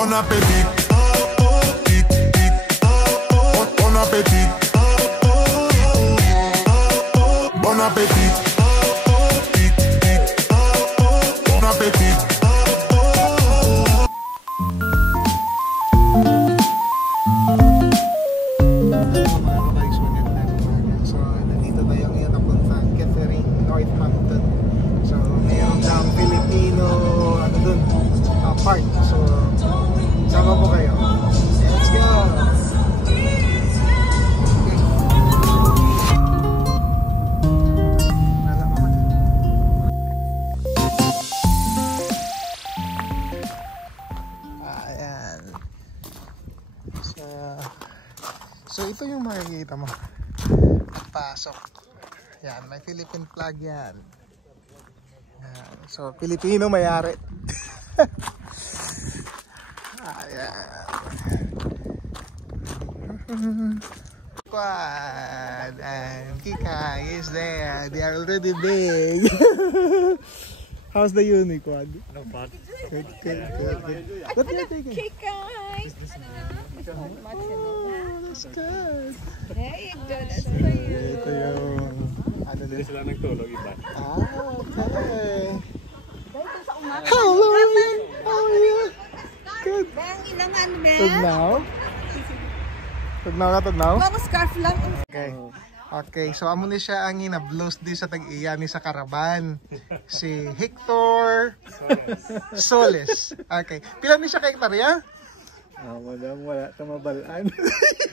Bon appetit. Bon appetit. Bon appetit. Bon appetit. So, nandito tayo ngayon ang San Catherine, Northampton. So, mayroon ng Filipino, ano dun, park. So, sama po kayo. Let's go! Ayan. So ito yung makikita mo. Pasok. Yan, may Philippine flag yan. Yan. So, Pilipino may-ari. Quad and Kika is there. They are already big. How's the uniquad? No bad. Good. What are you taking? Kika! Oh, that's good. There you go, that's for you. Ito yung ano Hindi sila nagtulog iba. okay. Hello, Ryan. How are you? Good. Bang, ilangan, Mel. Tugnaw? Mga scarf lang. Okay, so amo ni siya ang ina-blows di sa tag-iya ni sa karaban. Si Hector Soles. Okay. Pila ni siya ka hektarya? Wala tamabalaan.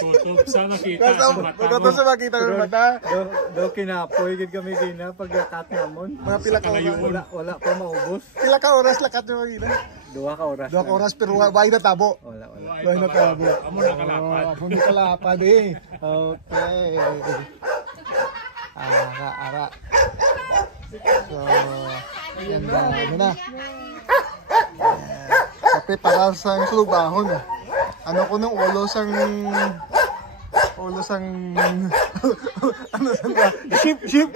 Tutok sa nakita sa mata mo. Tutok sa makita ng mata. Do kinapoy gid kami gina pagkakat namon. Mga pila ka oras. Wala pa maubos. Pila ka oras lakat mo gina? 2 ka oras. 2 oras pero why na tabo? Wala. Why na tabo? Amo na kalapad. Amo na kalapad eh. Okay. Ara. So, ayan na. Kape para sa slubahon. Ano ko nung ulo sang ano ba? Ship.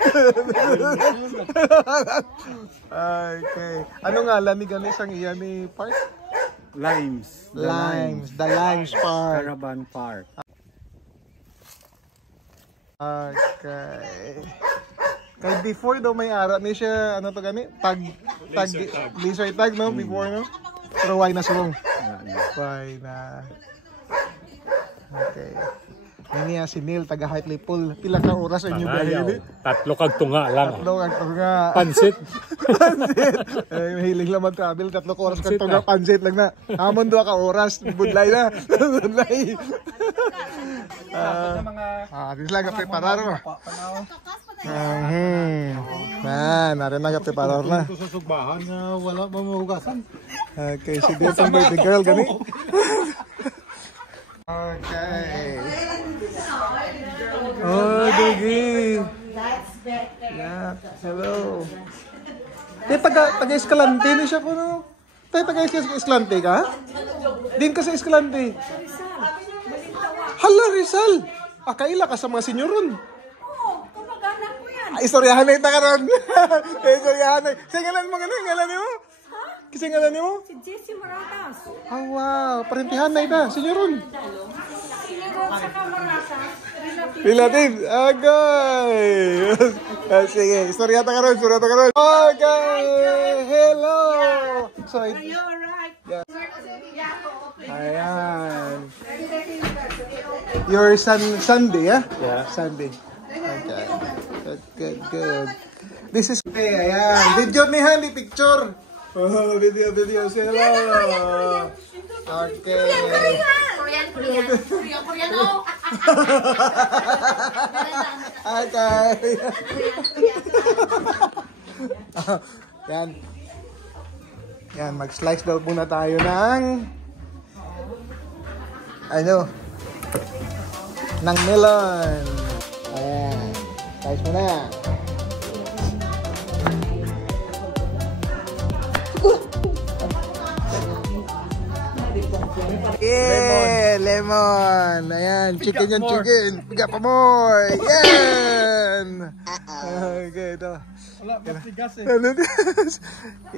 Okay. Ano nga ni ganis ang iyan ni park? Limes. The Limes Park. Caravan Park. Okay. Kaya before daw may ara ni siya ano to gani? Tag laser tag no before no? Pero why na sulong? Why na? Okay. Niya si Neil taga Hartlepool. Pila ka oras ang inyong biyahe? Tatlo kag tunga lang. Tatlo kag tunga. Pansit. Mahilig lang mag-travel. 3 oras kag tunga. Pansit lang na. Amon 2 ka oras. Budlay na. Budlay. Atis lang ka-preparar mo. Narin na ka-preparar na. Sa sugbahan na wala mamuhugasan. Okay, si Dito birthday girl gani. Okay. Oh, Dugi. Yeah, hello. Taga-Escalante ni siya po, no? Taga-Escalante ka? Din ka sa Escalante? Hala, Rizal. Kaila ka sa mga senyoron. Oo, kumagana ko yan. Istoryahan na ita ka ron. Istoryahan na. Singalan mo gano'n, ngalan mo? Kasi ngalan mo? Si Jessie Maratas. Wow, parintihan na ita, senyoron. Sinigod sa Kamaratas. Relative, agay! Sige, istoryata ka ron. Okay, hello! So, You're right. ayan. Your Sunday, ah? Yeah. Sunday. Okay. Good. This is, ayan. Video ni Hani, picture. Oh, video. Hello. Okay. Korean, oh. Okay. Yan, mag-slice daw muna tayo ng ng melon. Ayan. Slice mo na. Yeah, lemon. Ayan, chicken yan, chicken. Piga pa more. Yan. Okay, ito. Wala pa tigas eh.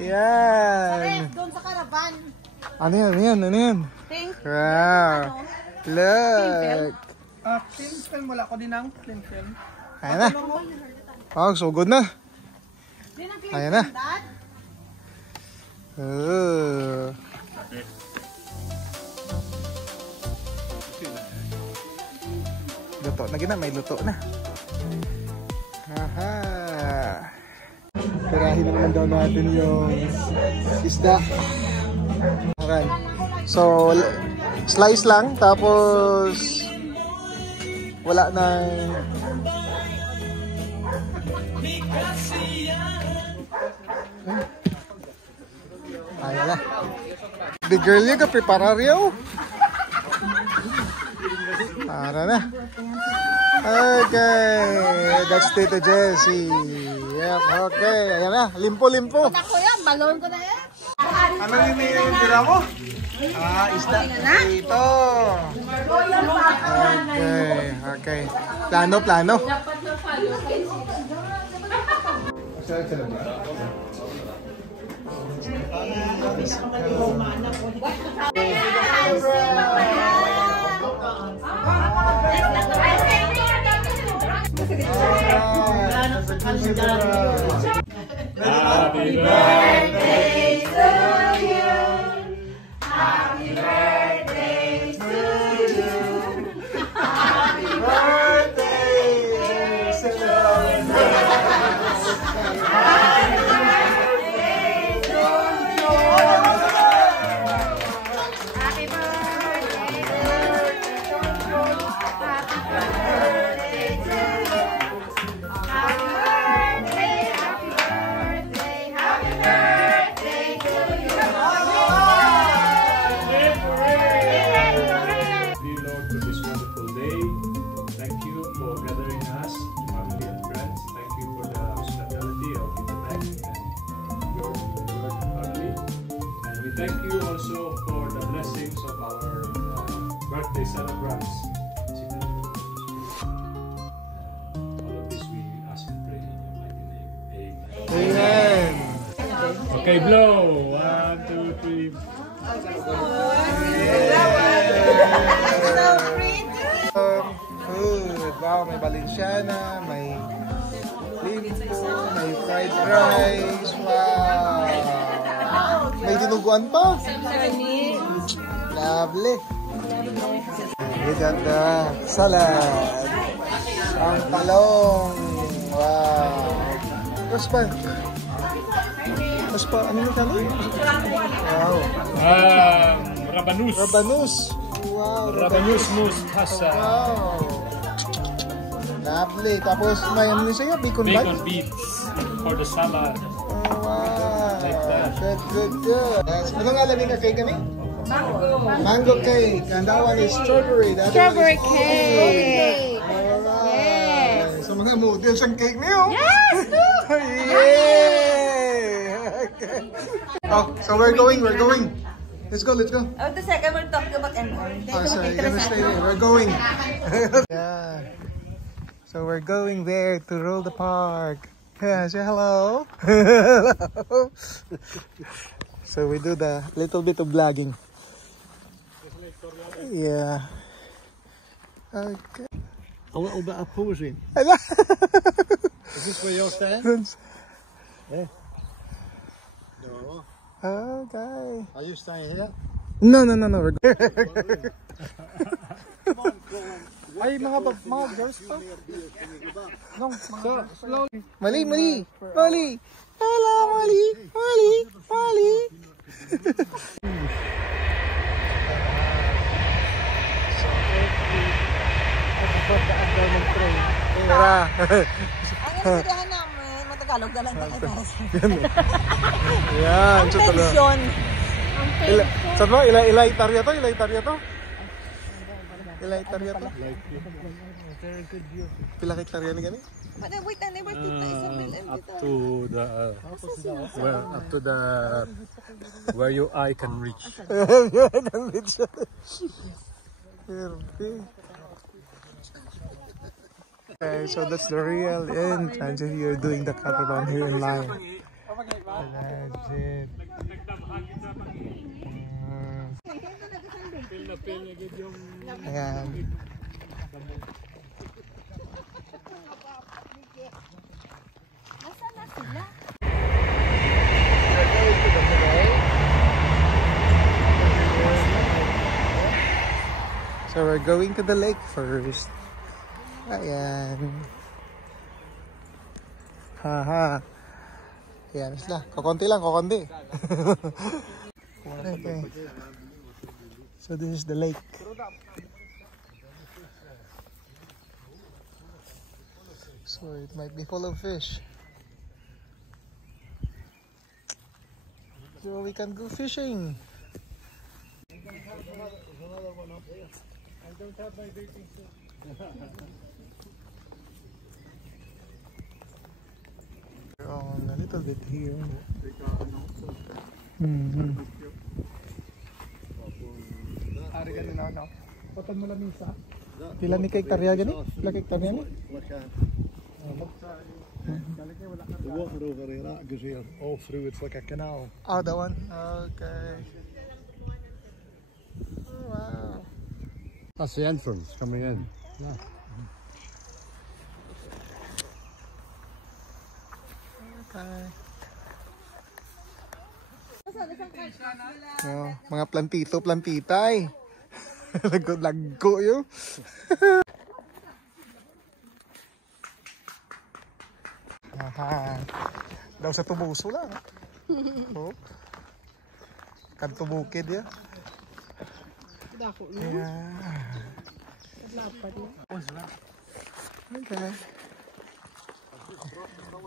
Yan. Doon sa karaban. Ano yan? Ano yan? Ano yan? Pink. Wow. Look. Clean film. Wala ko din ang clean film. Ayan na. Oh, so good na. Ayan na. Luto na gina, may luto na. Haha. Pirahin naman daw natin yung isda. Okay. So, slice lang, tapos wala na. Ayan na. The girl yung ka-prepararyo. Para na. Okay. That's Tito Jessie. Yep, okay. Ayan na. Limpo-limpo. Ako yan, balon ko na yan. Ano yung tira mo? Isda. Ito. Okay. Okay. Plano, plano. Dapat na follow. Happy birthday to you. Happy birthday to you. Happy birthday. Dear Lord, for this wonderful day, thank you for gathering us, family and friends. Thank you for the hospitality of the bank and your family. And we thank you also for the blessings of our birthday celebrants. All of this we ask and pray in your mighty name. Amen. Amen. Okay, blow. 1, 2, 3. Food. Wow, may Balenciana, may limpo, may fried rice. Wow. May dinuguan pa. Lovely. We got the salad. Ang talong. Wow. Tapos pa. Tapos pa, ano yung talong? Wow. Rabanus. Rabanus. Wow. Rabanus mustasa. Wow. Lovely. Tapos may ano sa'yo? Bacon bite? Bacon beets for the salad. Oh, wow. Like that. Good, good, good. Yes. Ano nga lamin ka cake kami? Mango. Mango cake. And that one is strawberry. That Strawberry one is cake. Alright. So mga models ang cake niyo. Yes! Yay! Okay. Oh, so we're going. Let's go. Oh, the second we're talking about Emon. Oh, so you're gonna stay there. We're going. Yeah. So we're going there to roll the park. Yeah, say hello. Hello. So we do the little bit of vlogging. Yeah. Okay. A little bit of posing. Is this where you're staying? Yeah. No. Okay. Are you staying here? No. We're going. Ay, mga girls pa. No, slowly. Mali. Hello, Mali. Tara. Ang intindihan namin, matagalog na lang tayo. Yan. Ang pensyon. Saan mo? Ilaitarya to? Very good view. Pila hektarya ni gani? Wait, I never did that. Up to the where your eye can reach. Okay, so that's the real end. And you're doing the caravan here in line. Legend. Ayan. Nasaan na sila? So we're going to the lake first. Ayan. Haha. Ayan sila. Kukunti lang, kukunti. Okay. So this is the lake. So it might be full of fish. So we can go fishing. I don't have my bathing suit. On a little bit here. Ari ka na no. Potong mo lang isa. Pila ni kay Tarya gani? Pila kay Tarya ni? The water over here, that goes here all through. It's like a canal. Oh, that one. Okay. Oh, wow. That's the entrance coming in. Yeah. Okay. Oh, mga plantito, plantitay. Lagko yun. Aha. Daw sa tumuso lang. Oh. Kanto bukid ya. Dako Yeah. Okay.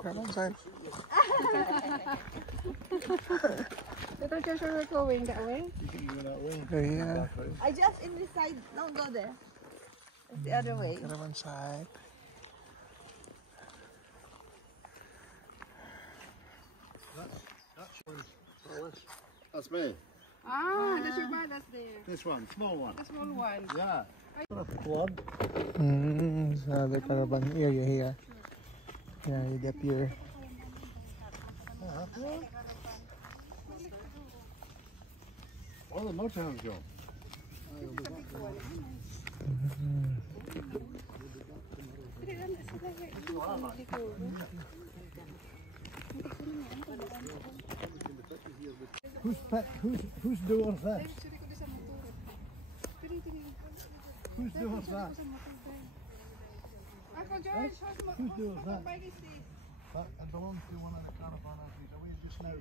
Come on, son. Ito just we're going that way. Yeah. I just in this side. Don't go there. It's the other way. Caravan side. That's me. Ah, that's your badass there. This one, small one. The small one. Yeah. Quad. So the caravan area here. Yeah, you get your All the motorhomes go. Whose door is that? Whose door is that? Uncle George, Whose door is that? bike is this? That belongs to one of the caravan houses away just now.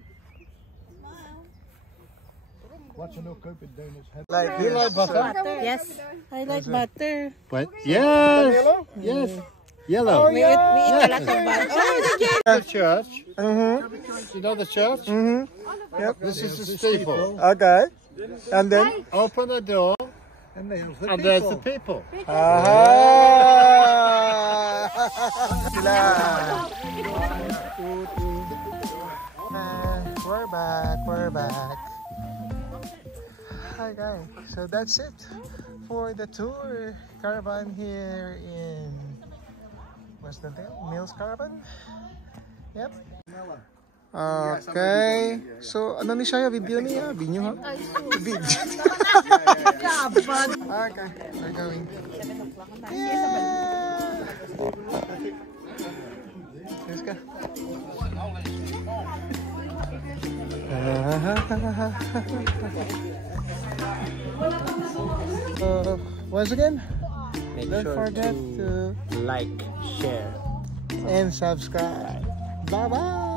Watch an oak open down its head. like You like butter? Yes, I like butter. What? Yes! Yes! Yellow. We eat a lot of butter. The church. Mm-hmm. You know the church? Mm-hmm. Yep. This is the steeple. Okay. And then Open the door, and there's the people. aha. Sila. And we're back. Hi guys. So that's it for the tour caravan here in what's the name? Mills Caravan. Yep. Okay. So ano ni siya video niya? Binyo ha? Video. Okay. We're going. Yeah. Let's go. Once again, don't forget to like, share, and subscribe. Bye bye.